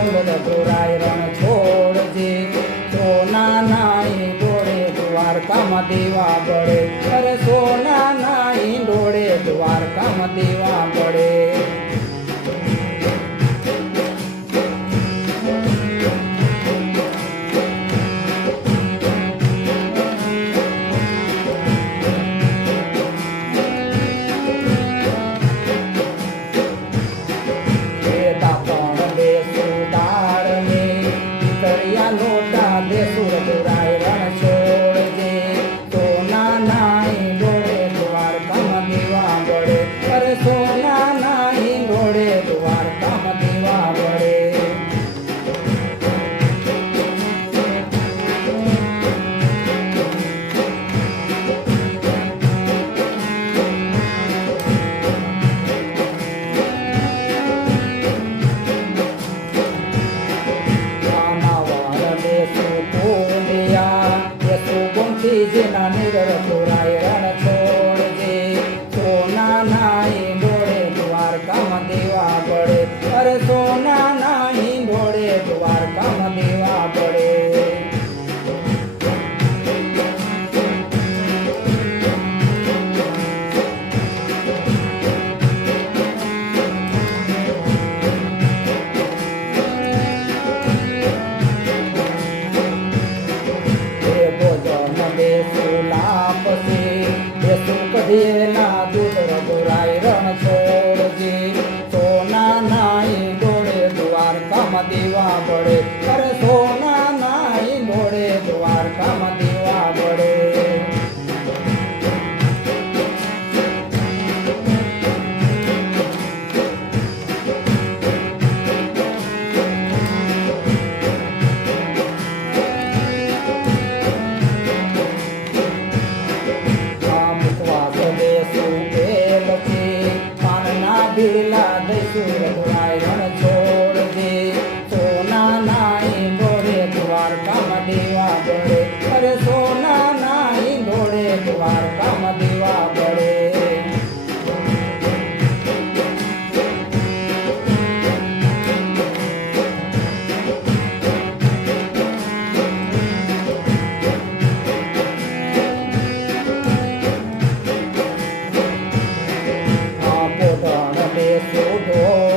દુરાય રણ છોડજે સોના નાઈ ડોળે દ્વારકામાં દેવા પડે અરે સોના નાઈ ડોળે દ્વારકામાં દેવા પડે લોટા દેસુર દુરાય રણ છોડજે સોના નાઈ ડોળે દ્વારકામાં દેવા પડે અરે સોના નાઈ ડોળે દ્વારકામાં દેવા પડે જેના નિરળ દુરાય રણ છોડજે સોના નાઈ ડોળે દ્વારકામાં દેવા પડે અરે સોના નાઈ ડોળે દ્વારકામાં દેવા પડે કઢીએલા દૂધ દુરાય રણ છોડજે સોના નાઈ ડોળે દ્વારકામાં દેવા પડે અરે સોના નાઈ ડોળે દ્વારકામાં દેવા પડે ભીલા દઈશું દુરાય રણ છોડજે સોના નાઈ ડોળે દ્વારકામાં દેવા પડે અરે સોના નાઈ ડોળે દ્વારકામાં દેવા પડે દેશો